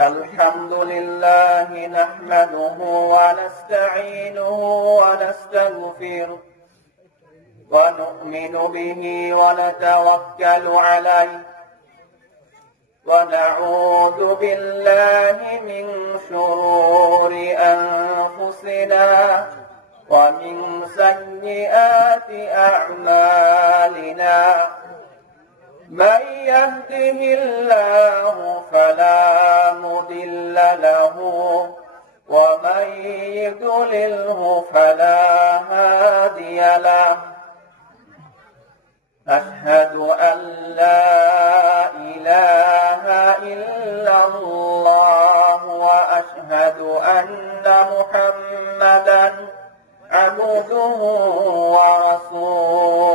الحمد لله نحمده ونستعينه ونستغفره ونؤمن به ونتوكل عليه ونعوذ بالله من شرور أنفسنا ومن سيئات أعمالنا من يهده الله فلا مضل له ومن يضلله فلا هادي له أشهد أن لا إله إلا الله وأشهد أن محمدا عبده ورسوله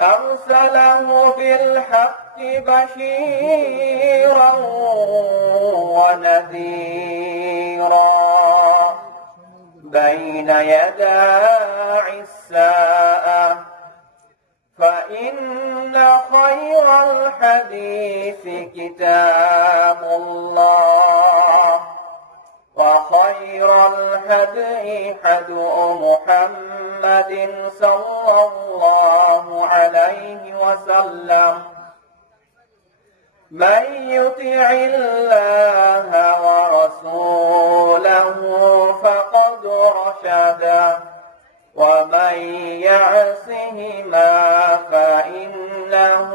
أرسله بالحق بشيرا ونذيرا بين يداع الساعة فإن خير الحديث كتاب الله وخير الهدي هدي محمد صلى الله عليه وسلم من يطع الله ورسوله فقد رشد ومن يعصهما فإنه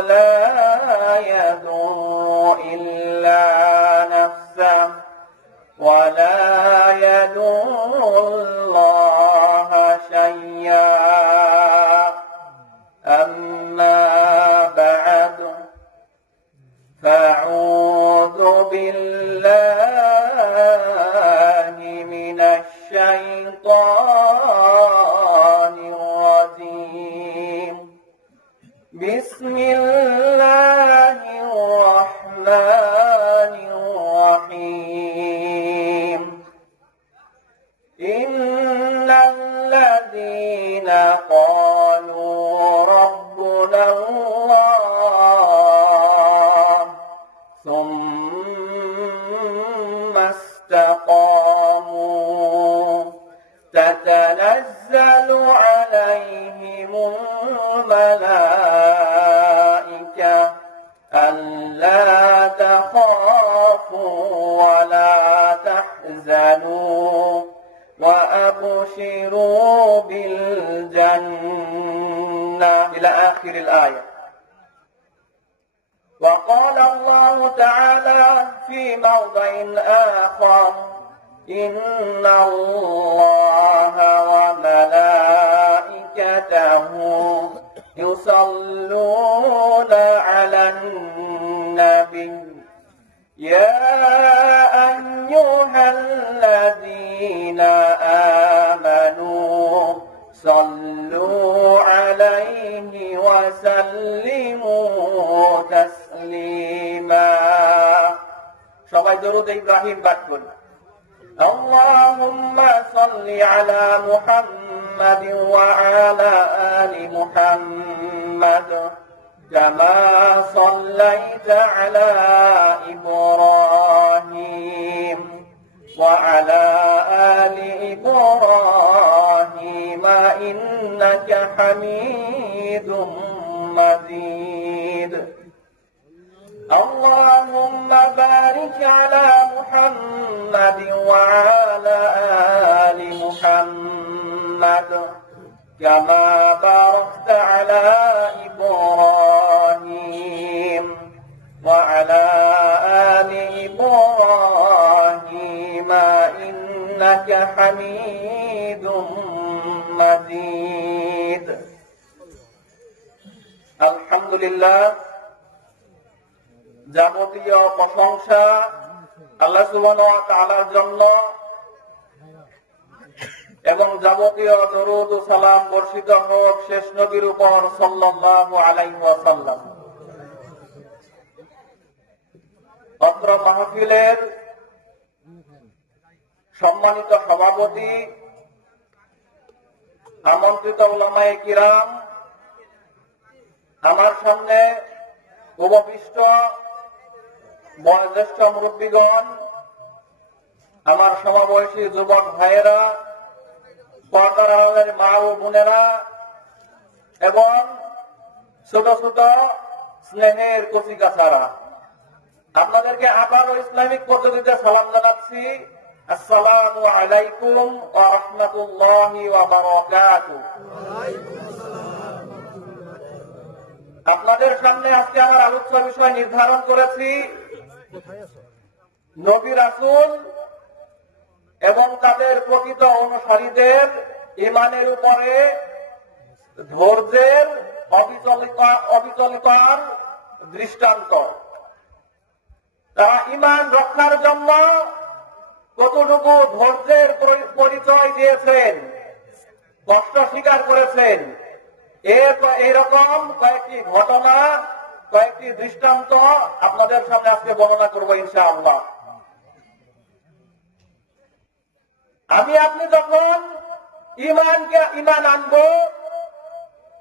لا يضر إلا نفسه ولا يضر الله شيئا أما بعد فأعوذ بالله من الشيطان الرجيم بسم الله الرحمن الرحيم إن الذين قالوا ربنا الله ثم استقاموا تتنزل عليهم الملائكة ألا تخافوا ولا تحزنوا وأبشروا بالجنة إلى آخر الآية. وقال الله تعالى في موضع آخر إن الله وملائكته يصلون على النبي يا أيها الذين آمنوا صلوا عليه وسلموا تسليما সবাই দরুদ ইব্রাহিম পাঠ করুন اللهم صل على محمد وعلى آل محمد كما صليت على إبراهيم وعلى آل إبراهيم إنك حميد مجيد اللهم بارك على محمد وعلى آل محمد كما باركت على إبراهيم وعلى آل إبراهيم إنك حميد مجيد الحمد لله যাবতীয় প্রশংসা আল্লাহ সুবহানাহু ওয়া তাআলার জন্য এবং যাবতীয় দরুদ ও সালাম বর্ষিত হোক শেষ নবীর উপর সাল্লাল্লাহু আলাইহি ওয়াসাল্লাম। অত্র মাহফিলের সম্মানিত সভাপতি, আমন্ত্রিত উলামায়ে কিরাম, আমার সামনে উপবিষ্ট বয়োজ্যেষ্ঠ মুরব্বীগণ, আমার সমবয়সী যুবক ভাইয়েরা, পর্দার আড়ালের মা ও বোনেরা এবং ছোট ছোট স্নেহের কচিকাছারা, আপনাদেরকে আবারও ইসলামিক পদ্ধতিতে সালাম জানাচ্ছি। আসসালামু আলাইকুম ওয়া রাহমাতুল্লাহি ওয়া বারাকাতুহু। আপনাদের সামনে আজকে আমার আলোচ্য বিষয় নির্ধারণ করেছি নবী রাসূল এবং তাদের প্রকৃত অনুসারীদের ঈমানের উপরে ধৈর্যের অবিচলিতার দৃষ্টান্ত। তারা ঈমান রক্ষার জন্য কতটুকু ধৈর্যের পরিচয় দিয়েছেন, কষ্ট স্বীকার করেছেন, এইরকম কয়েকটি ঘটনা, কয়েকটি দৃষ্টান্ত আপনাদের সামনে আজকে বর্ণনা করবো ইনশাআল্লাহ। আমি আপনি যখন ঈমান আনব,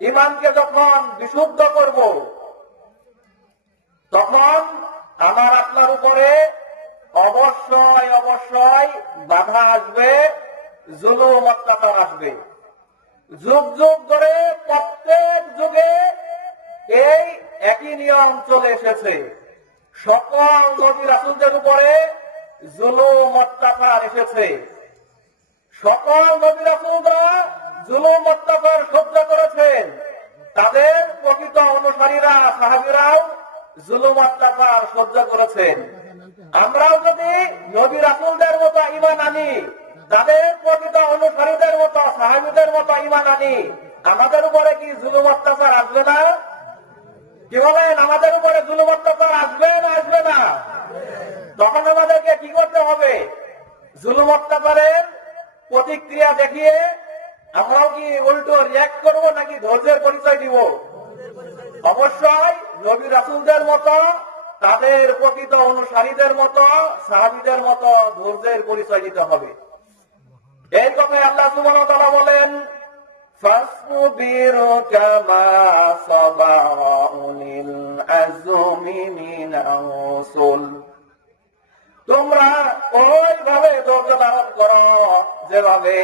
ঈমানকে যখন বিশুদ্ধ করব, তখন আমার আপনার উপরে অবশ্যই অবশ্যই বাধা আসবে, জুলুম অত্যাচার আসবে। যুগ যুগ ধরে প্রত্যেক যুগে এই একই নিয়ম চলে এসেছে। সকল নবী রাসূলদের উপরে জুলুম অত্যাচার এসেছে। সকল নবী রাসূলরা জুলুম অত্যাচার সহ্য করেছেন। তাদের প্রকৃত অনুসারীরা, সাহাবীরাও জুলুম অত্যাচার সহ্য করেছেন। আমরাও যদি নবী রাসূলদের মতো ঈমান আনি, তাদের প্রকৃত অনুসারীদের মতো, সাহাবীদের মতো ঈমান আনি, আমাদের উপরে কি জুলুম অত্যাচার আসবে না? কি বলেন, আমাদের উপরে জুলুম অত্যাচার আসবে না আসবে না? তখন আমাদেরকে কি করতে হবে? জুলুম অত্যাচারের প্রতিক্রিয়া দেখিয়ে আমরাও কি উল্টো রিয়াক্ট করব নাকি ধৈর্যের পরিচয় দিব? অবশ্যই নবী রাসূলদের মতো, তাদের প্রকৃত অনুসারীদের মতো, সাহাবীদের মতো ধৈর্যের পরিচয় দিতে হবে। এই কথায় আল্লাহ সুবহানাহু ওয়া তাআলা বলেন, ফাসবিরু কামা সাবারা উলিল আযমি মিনার রাসূল। তোমরা ওইভাবে ধৈর্য ধারণ করো যেভাবে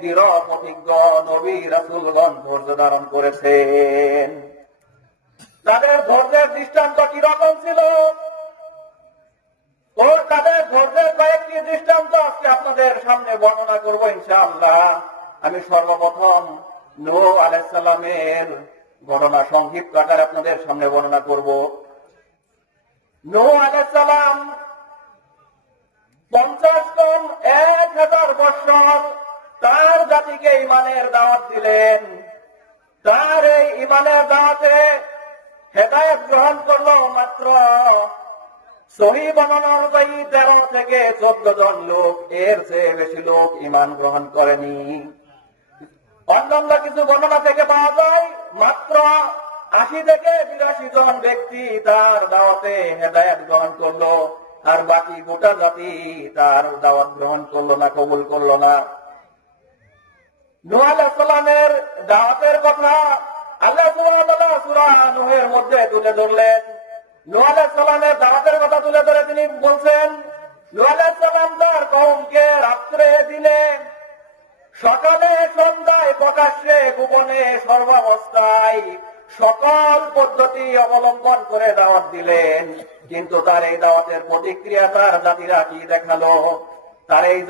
দৃঢ় প্রতিজ্ঞ নবী রাসূলগণ ধৈর্য ধারণ করেছেন। তাদের ধৈর্যের দৃষ্টান্ত কিরকম ছিল? তাদের ধৈর্যের কয়েকটি দৃষ্টান্ত আজকে আপনাদের সামনে বর্ণনা করব ইনশাআল্লাহ। আমি সর্বপ্রথম নূহ আলাইহিস সালামের ঘটনা সংক্ষিপ্ত আকারে আপনাদের সামনে বর্ণনা করব। নূহ আলাইহিস সালাম 1000 বছর তার জাতিকে ঈমানের দাওয়াত দিলেন। তার এই ঈমানের দাওয়াতে হেদায়েত গ্রহণ করলো মাত্র সহিহ বর্ণনা অনুযায়ী 13 থেকে 14 জন লোক। এর চেয়ে বেশি লোক ঈমান গ্রহণ করেনি। অন্যান্য কিছু বর্ণনা থেকে পাওয়া যায় মাত্র 80 থেকে 82 জন ব্যক্তি তার দাওয়াতে হেদায়েত গ্রহণ করলো, আর বাকি গোটা জাতি তার দাওয়াত গ্রহণ করলো না, কবুল করলো না। নূহ আলাইহিস সালামের দাওয়াতের কথা আল্লাহ সুবহানাহু ওয়া তাআলা সূরা নূহের মধ্যে তুলে ধরলেন। নূহ আলাইহিস সালামের দাওয়াতের কথা তুলে ধরে তিনি বলছেন, নূহ আলাইহিস সালাম তার কওমকে রাত্রে দিনে, সকালে সন্ধ্যায়, প্রকাশ্যে গোপনে, সর্বাবস্থায় সকল পদ্ধতি অবলম্বন করে দাওয়াত দিলেন। কিন্তু তার এই দাওয়াতের প্রতিক্রিয়া তার জাতিরা কি দেখালো? তার এই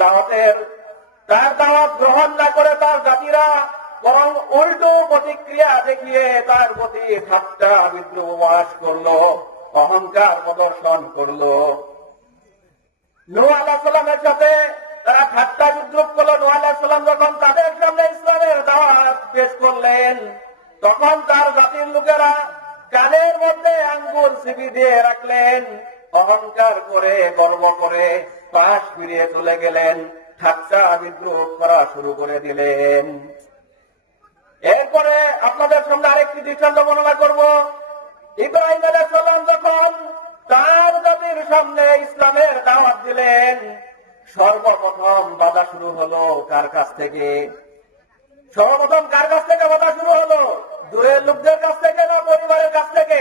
তার দাওয়াত গ্রহণ না করে তার জাতিরা বরং উল্টো প্রতিক্রিয়া দেখিয়ে তার প্রতি ঠাট্টা বিদ্রুপ প্রকাশ করলো, অহংকার প্রদর্শন করলো। নূহ আলাইহিস সালামের সাথে তারা ঠাট্টা বিদ্রুপ করলো। নূহ আলাইহিস সালাম যখন তাদের সামনে ইসলামের দাওয়াত পেশ করলেন, তখন তার জাতির লোকেরা কানের মধ্যে আঙ্গুল চিপি দিয়ে রাখলেন, অহংকার করে, গর্ব করে পাশ ফিরিয়ে চলে গেলেন, ঠাট্টা বিদ্রুপ করা শুরু করে দিলেন। এরপরে আপনাদের সামনে আরেকটি দৃষ্টান্ত বর্ণনা করব। ইব্রাহিম আলাইহিস সালাম যখন তার জাতির সামনে ইসলামের দাওয়াত দিলেন, সর্বপ্রথম বাধা শুরু হলো কার কাছ থেকে? সর্বপ্রথম কার কাছ থেকে বাধা শুরু হলো? দূরের লোকদের কাছ থেকে না পরিবারের কাছ থেকে?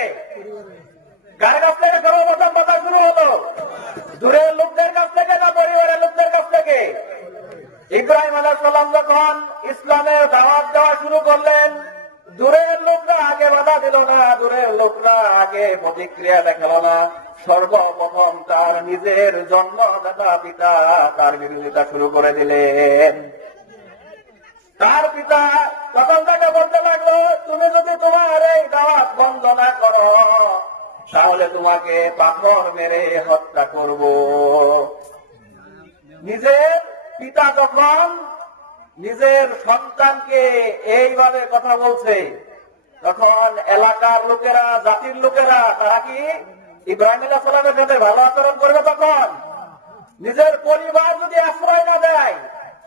সাল্লাম যখন ইসলামের দাওয়াত দেওয়া শুরু করলেন, দূরের লোকরা আগে বাধা দিল না, দূরের লোকরা আগে প্রতিক্রিয়া দেখাল না। সর্বপ্রথম তার নিজের জন্মদাতা পিতা তার বিরোধিতা শুরু করে দিলেন। তার পিতা তখন তাকে বলতে লাগলো, তুমি যদি তোমার এই দাওয়াত বন্ধ না করো তাহলে তোমাকে পাথর মেরে হত্যা করব। নিজের পিতা যখন নিজের সন্তানকে এইভাবে কথা বলছে, তখন এলাকার লোকেরা, জাতির লোকেরা, তারা কি ইব্রাহিম আলাইহিস সালামের সাথে ভালো আচরণ করবে? তখন নিজের পরিবার যদি আশ্রয় না দেয়,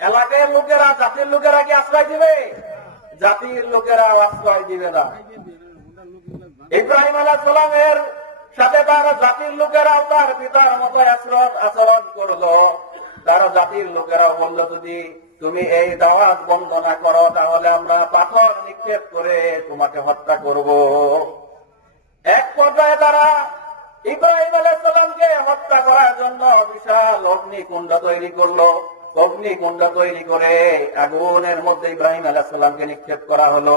এলাকার লোকেরা, জাতির লোকেরা কি আশ্রয় দিবে? জাতির লোকেরা আশ্রয় দিবে না। ইব্রাহিম আলাইহিস সালামের সাথে তার জাতির লোকেরাও তার পিতার মতো আচরণ করলো। তার জাতির লোকেরাও বলল, যদি তুমি এই দাওয়াত বন্ধ না করো তাহলে আমরা পাথর নিক্ষেপ করে তোমাকে হত্যা করব। এক পর্যায়ে তারা ইব্রাহিম আলাইহিস সালামকে হত্যা করার জন্য বিশাল অগ্নিকুণ্ড তৈরি করলো। অগ্নিকুণ্ড তৈরি করে আগুনের মধ্যে ইব্রাহিম আলাইহিস সালামকে নিক্ষেপ করা হলো।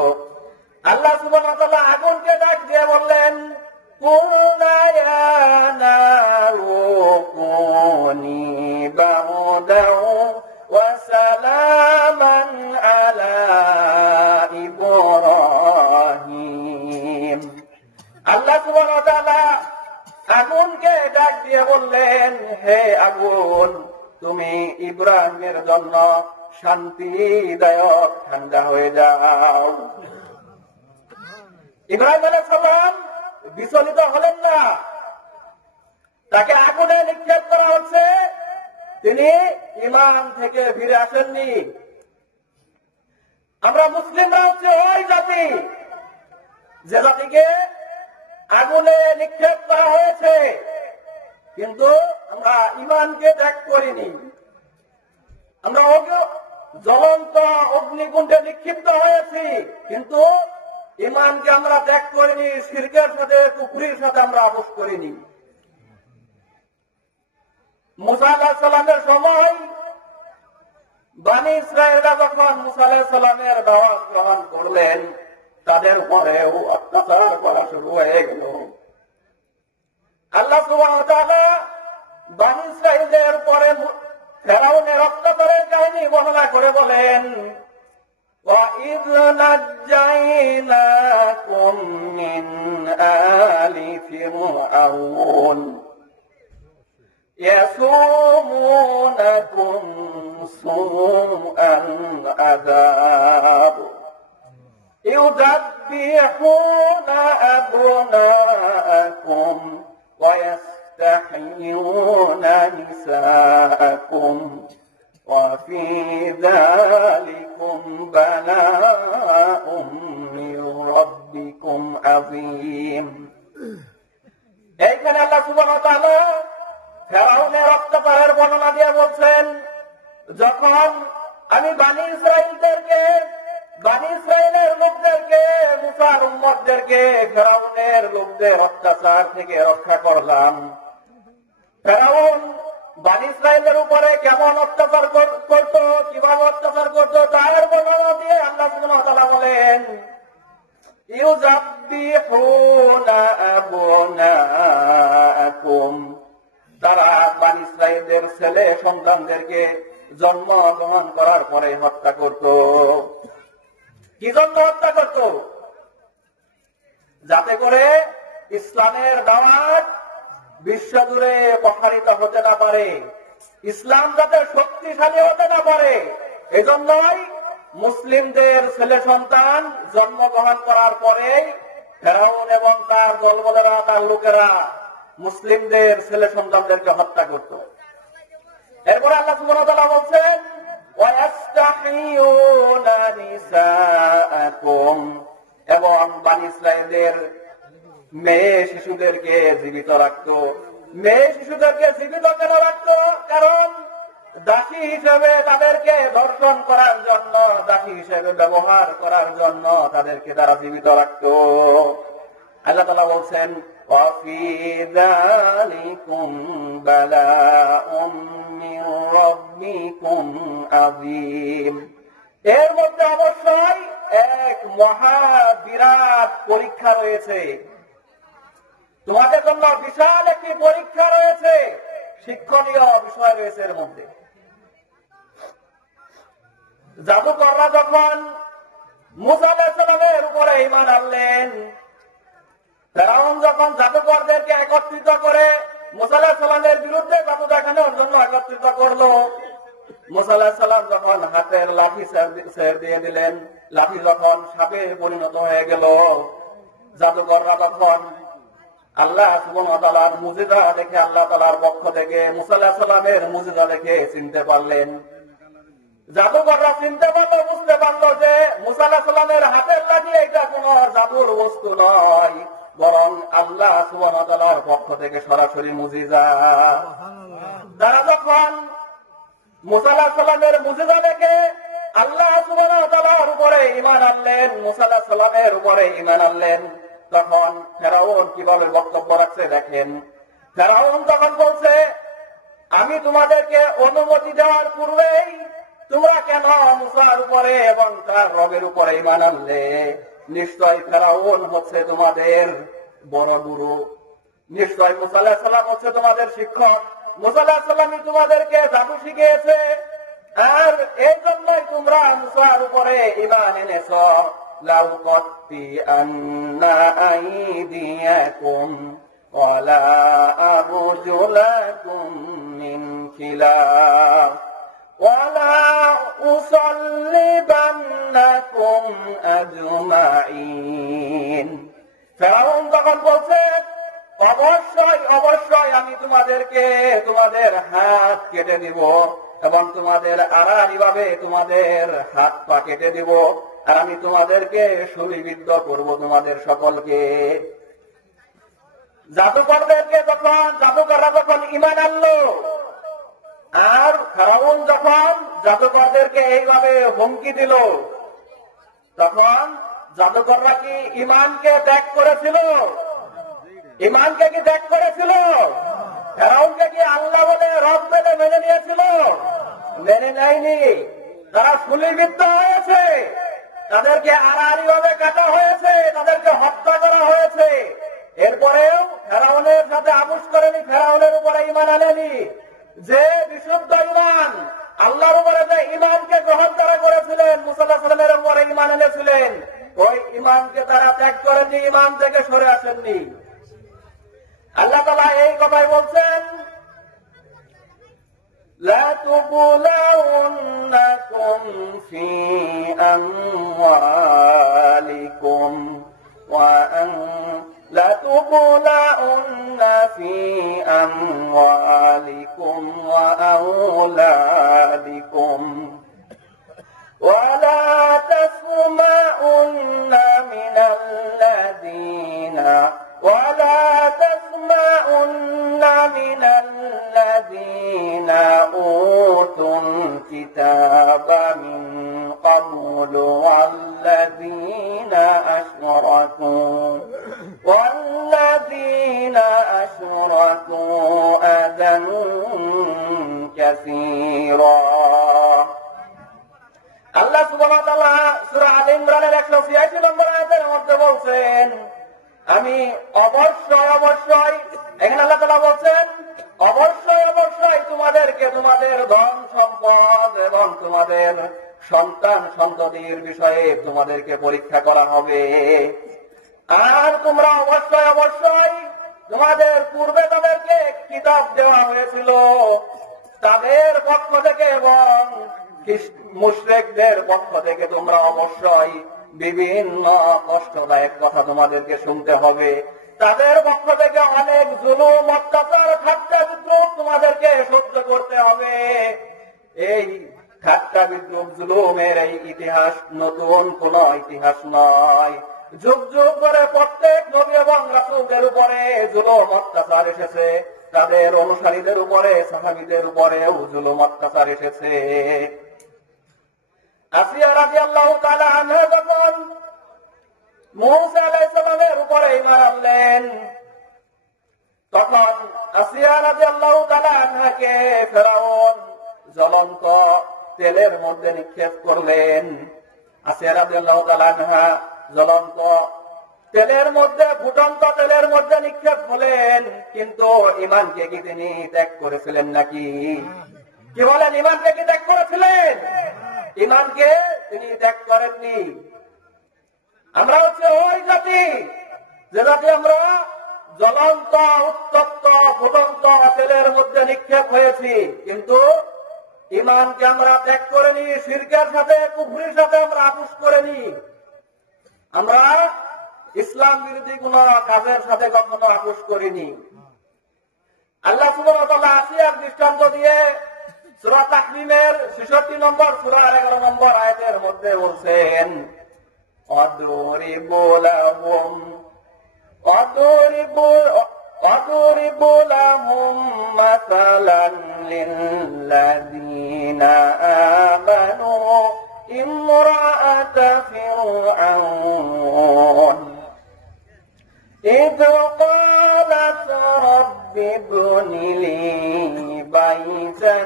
আল্লাহ সুবহানাহু ওয়া তাআলা আগুনকে ডাক দিয়ে বললেন, কুল্না ইয়া নারু কুনি বারদাও ওয়া সালামান আলা ইব্রাহিম। আল্লাহ সুবহানাহু ওয়া তাআলা আগুনকে ডাক দিয়ে বললেন, হে আগুন, তুমি ইব্রাহিমের জন্য শান্তিদায়ক ঠান্ডা হয়ে যাও। ইব্রাহিম আলাইহিস সালাম বিচলিত হলেন না। তাকে আগুনে নিক্ষেপ করা হচ্ছে, তিনি ঈমান থেকে ফিরে আসেননি। আমরা মুসলিমরা হচ্ছে ওই জাতি যে জাতিকে আগুনে নিক্ষেপ করা হয়েছে, কিন্তু আমরা ঈমানকে ত্যাগ করিনি। আমরা জ্বলন্ত অগ্নিকুণ্ডে নিক্ষিপ্ত হয়েছি, কিন্তু ঈমানকে আমরা ত্যাগ করিনি। শিরকের সাথে, কুফরির সাথে আমরা আপোষ করিনি। মুসা আলাইহিস সালামের সময় বনী ইসরাঈলরা যখন মুসা আলাইহিস সালামের দাওয়াত গ্রহণ করলেন, তাদের উপরেও অত্যাচার করা শুরু হয়ে গেল। আল্লাহ সুবহানাহু ওয়া তাআলা বনী ইসরাঈলদের পরে ফেরাউনের অত্যাচারের কাহিনী বর্ণনা করে বলেন, وَإِذْ نَجَّيْنَاكُمْ مِنْ آلِ فِرْعَوْنَ يَسُومُونَكُمْ سُوءَ الْعَذَابِ يُذَبِّحُونَ أَبْنَاءَكُمْ وَيَسْتَحْيُونَ نِسَاءَكُمْ وَفِي ذَلِكُمْ بَلَاءٌ مِّن رَّبِّكُمْ عَظِيمٌ। এইখানে আল্লাহ সুবহানাহু ওয়া তাআলা ফেরাউনের অত্যাচারের বর্ণনা দিয়ে বলছেন, যখন আমি বনী ইসরাঈলের লোকদেরকে, মুসার উম্মতদেরকে ফেরাউনের লোকদের অত্যাচার থেকে রক্ষা করলাম। ফেরাউন বনী ইসরাঈলের উপরে কেমন অত্যাচার করত, কিভাবে অত্যাচার করত, তার বর্ণনা দিয়ে আল্লাহ সুবহানাহু ওয়া তাআলা বলেন, ইউযাব্বিহুনা আবনাআকুম, তারা বনী ইসরাঈলদের ছেলে সন্তানদেরকে জন্মগ্রহণ করার পরে হত্যা করত। কি জন্য হত্যা করত? যাতে করে ইসলামের দাওয়াত বিশ্বজুড়ে প্রসারিত হতে না পারে, ইসলাম যাতে শক্তিশালী হতে না পারে, এজন্যই মুসলিমদের ছেলে সন্তান জন্মগ্রহণ করার পরেই ফেরাউন এবং তার দলবলেরা, তার লোকেরা মুসলিমদের ছেলে সন্তানদেরকে হত্যা করত। এরপরে আল্লাহ সুবহানাহু ওয়া তাআলা বলছেন, ওয়ায়াস্তাহিয়ুনা নিসাআকুম, এবং বনী ইসরাঈলের মেয়ে শিশুদেরকে জীবিত রাখত। মেয়ে শিশুদেরকে জীবিত কেন রাখত? কারণ দাসী হিসেবে তাদেরকে ধর্ষণ করার জন্য, দাসী হিসেবে ব্যবহার করার জন্য তাদেরকে তারা জীবিত রাখত। আল্লাহ তাআলা বলছেন, وَفِي ذَلِكُمْ بَلَاءٌ مِّن رَّبِّكُمْ عَظِيمٌ। এর মধ্যে অবশ্যই এক মহা বিরাট পরীক্ষা রয়েছে, তোমাদের জন্য বিশাল একটি পরীক্ষা রয়েছে, শিক্ষণীয় বিষয় রয়েছে এর মধ্যে। জাদুকররা যখন মুসা আলাইহিস সালামের উপরে ঈমান আনলেন, ফেরাউন যখন জাদুকরদেরকে একত্রিত করে মুসা আলাইহিস সালামের বিরুদ্ধে জাদু দেখানোর জন্য একত্রিত করলো, মুসা আলাইহিস সালাম যখন হাতের লাঠি ছেড়ে দিয়ে দিলেন, লাঠি যখন সাপে পরিণত হয়ে গেল, জাদুকররা তখন আল্লাহ সুবহানাহু ওয়া তাআলার মুজিজা দেখে, আল্লাহ তাআলার পক্ষ থেকে মুসা আলাইহিস সালামের মুজিজা দেখে চিনতে পারলেন। জাদুকররা চিনতে পারলো, বুঝতে পারলো যে মুসা আলাইহিস সালামের হাতের লাঠি এটা কোন জাদুর বস্তু নয়, বরং আল্লাহ সুবহানাহু ওয়া তাআলার পক্ষ থেকে সরাসরি মুজিজা। তারা যখন মুসা আলাইহিস সালামের মুজিজা দেখে আল্লাহ সুবহানাহু ওয়া তাআলার উপরে ঈমান আনলেন, মুসা আলাইহিস সালামের উপরে ঈমান আনলেন, তখন ফেরাউন কিভাবে বক্তব্য রাখছে দেখেন। ফেরাউন তখন বলছে, আমি তোমাদেরকে অনুমতি দেওয়ার পূর্বেই তোমরা কেন মুসার উপরে এবং তার রবের উপরে ঈমান আনলে? নিশ্চয় ফেরাউন হচ্ছে তোমাদের বড় গুরু, নিশ্চয় মুসা আলাইহিস সালাম হচ্ছে তোমাদের শিক্ষক, মুসা আলাইহিস সালামই তোমাদেরকে জাদু শিখিয়েছে, আর এই জন্যই তোমরা মুসার উপরে ঈমান এনেছ। লাউ কাত্তিআন্না আইদিয়াকুম ওয়ালা আরজুলাকুম মিন খিলাফ ওয়ালা উসাল্লিবান্নাকুম আজমাইন। ফেরাউন তখন বলছে, অবশ্যই অবশ্যই আমি তোমাদের হাত কেটে দিব এবং তোমাদের আড়াআড়ি ভাবে তোমাদের হাত পা কেটে দিব, আর আমি তোমাদেরকে সুবিবিদ্ধ করব তোমাদের সকলকে। জাদুকররা যখন ঈমান আনলো, আর ফেরাউন যখন জাদুকরদেরকে এইভাবে হুমকি দিল, তখন জাদুকররা কি ঈমানকে ত্যাগ করেছিল? ঈমানকে কি ত্যাগ করেছিল? ফেরাউনকে কি আল্লাহ বলে রব বলে মেনে নিয়েছিল? মেনে নেয়নি। তারা শুলিবিদ্ধ হয়েছে, তাদেরকে আড়াআড়ি ভাবে কাটা হয়েছে, তাদেরকে হত্যা করা হয়েছে। এরপরেও ফেরাউনের সাথে আপোষ করেনি, ফেরাউনের উপরে ঈমান আনেনি। যে বিশুদ্ধ ঈমান, আল্লাহর উপরে যে ঈমানকে গ্রহণ করা করেছিলেন, মুসা আলাইহিস সালামের উপরে ঈমান এনেছিলেন, ওই ঈমানকে তারা ত্যাগ করেনি, ঈমান থেকে সরে আসেননি। আল্লাহ তাআলা এই কথাই বলছেন, লা তুবলাউন্নাকুম ফি আমওয়ালিকুম ওয়া লা তুবলাউন্না ফি আমওয়ালিকুম ওয়া আওলাদিকুম ওয়া লা তাসমাউন্না মিনাল্লাযীনা ولا تسمعن من الذين أوتوا الكتاب من قبل والذين أشركوا أذى كثيرا। আল্লাহ সুবহানাহু ওয়া তাআলা সূরা আল ইমরানের 186 নম্বর আয়াতের মধ্যে বলছেন, আমি অবশ্যই অবশ্যই, এখানে আল্লাহ তাআলা বলছেন, অবশ্যই অবশ্যই তোমাদেরকে তোমাদের ধন সম্পদ এবং তোমাদের সন্তান সন্ততির বিষয়ে তোমাদেরকে পরীক্ষা করা হবে। আর তোমরা অবশ্যই অবশ্যই তোমাদের পূর্বে তাদেরকে কিতাব দেওয়া হয়েছিল, তাদের পক্ষ থেকে এবং মুশরিকদের পক্ষ থেকে তোমরা অবশ্যই বিভিন্ন কষ্টদায়ক কথা তোমাদেরকে শুনতে হবে। তাদের পক্ষ থেকে অনেক জুলুম, অত্যাচার, ঠাট্টা বিদ্রুপ তোমাদেরকে সহ্য করতে হবে। এই ঠাট্টা বিদ্রুপ, জুলুমের এই ইতিহাস নতুন কোন ইতিহাস নয়। যুগ যুগ ধরে প্রত্যেক নবী এবং রাসূলদের উপরে জুলুম অত্যাচার এসেছে, তাদের অনুসারীদের উপরে, সাহাবীদের উপরেও জুলুম অত্যাচার এসেছে। আসিয়া রাদিয়াল্লাহু তাআলা আনহা যখন মূসা আলাইহিস সালামের উপরে ঈমান আনলেন, তখন আসিয়া রাদিয়াল্লাহু তাআলা আনহাকে ফেরাউন জ্বলন্ত তেলের মধ্যে নিক্ষেপ করলেন। আসিয়া রাদিয়াল্লাহু তাআলা আনহা জ্বলন্ত তেলের মধ্যে, ফুটন্ত তেলের মধ্যে নিক্ষেপ হলেন, কিন্তু ঈমানকে কি তিনি ত্যাগ করেছিলেন নাকি? কি বলেন, ঈমানকে কি ত্যাগ করেছিলেন? ঈমানকে তিনি ত্যাগ করেননি। আমরা হচ্ছে ওই জাতি যে জাতি আমরা জ্বলন্ত উত্তপ্ত ফুটন্ত তেলের মধ্যে নিক্ষেপ হয়েছি, কিন্তু ঈমানকে আমরা ত্যাগ করিনি, শিরকের সাথে কুফরির সাথে আমরা আপোষ করিনি। আমরা ইসলাম বিরোধী কোন কাজের সাথে কখনো আপোষ করিনি। আল্লাহ সুবহানাহু ওয়া তাআলা আসিয়ার দৃষ্টান্ত দিয়ে সূরা তাহরিমের 66 নম্বর সূরার 11 নম্বর আয়াতের মধ্যে বলছেন, وَاضْرِبْ لَهُم مَّثَلًا لِّلَّذِينَ آمَنُوا امرأة فرعون إذ قالت رب ابن لي بيتا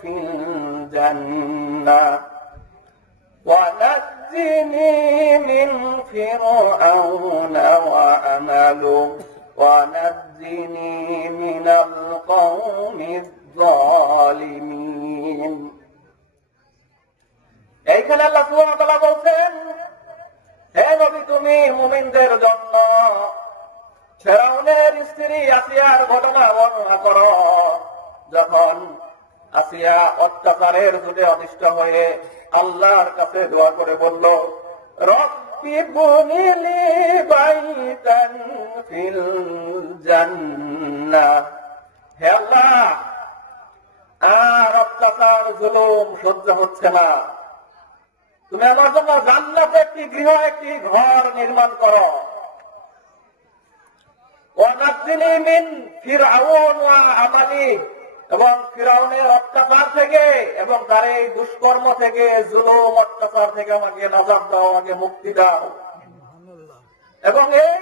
في الجنة ونجني من فرعون وعمله ونجني من القوم الظالمين। এইখানে আল্লাহ সুবহানাহু ওয়া তাআলা বলছেন, হে নবী, তুমি মুমিনদের জন্য ফেরাউনের স্ত্রী আসিয়ার ঘটনা বর্ণনা করো। যখন আসিয়া অত্যাচারের যুগে অতিষ্ঠ হয়ে আল্লাহর কাছে দোয়া করে বলল, রব্বি বুনি লি বাইতান ফিল জান্নাহ, হে আল্লাহ, আর অত্যাচার জুলুম সহ্য হচ্ছে না, তুমি আমার জন্য জান্নাতে একটি গৃহ, একটি ঘর নির্মাণ করো। ওয়ানাজ্জিনি মিন ফিরআউন ওয়া আমালি, এবং ফিরআউনের অত্যাচার থেকে এবং তার এই দুষ্কর্ম থেকে, জুলুম অত্যাচার থেকে আমাকে নাজাত দাও, আমাকে মুক্তি দাও, এবং এই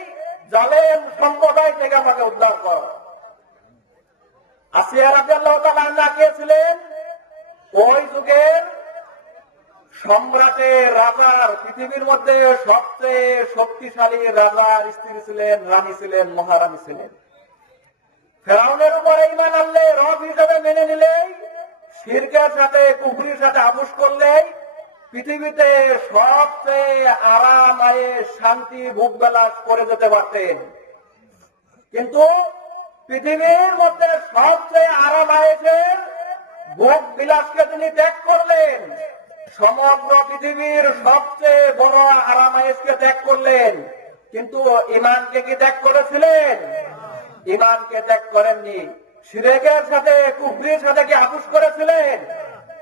জালেম সম্প্রদায় থেকে আমাকে উদ্ধার করো। আসিয়া রাদিয়াল্লাহু তাআলা আনহা কে ছিলেন? ওই যুগের সম্রাটের, রাজার, পৃথিবীর মধ্যে সবচেয়ে শক্তিশালী রাজার স্ত্রী ছিলেন, রানী ছিলেন, মহারানী ছিলেন। ফেরাউনের উপরে ঈমান আনলে, রব হিসেবে মেনে নিলেই, শিরকের সাথে কুফরির সাথে আপোষ করলেই পৃথিবীতে সবচেয়ে আরামায়ে শান্তি ভোগ বিলাস করে যেতে পারতেন। কিন্তু পৃথিবীর মধ্যে সবচেয়ে আরামায়েশের ভোগ বিলাসকে তিনি ত্যাগ করলেন, সমগ্র পৃথিবীর সবচেয়ে বড় আরামায়েশকে ত্যাগ করলেন, কিন্তু ঈমানকে কি ত্যাগ করেছিলেন? ঈমানকে ত্যাগ করেননি। শিরকের সাথে কুফরির সাথে কি আপোষ করেছিলেন?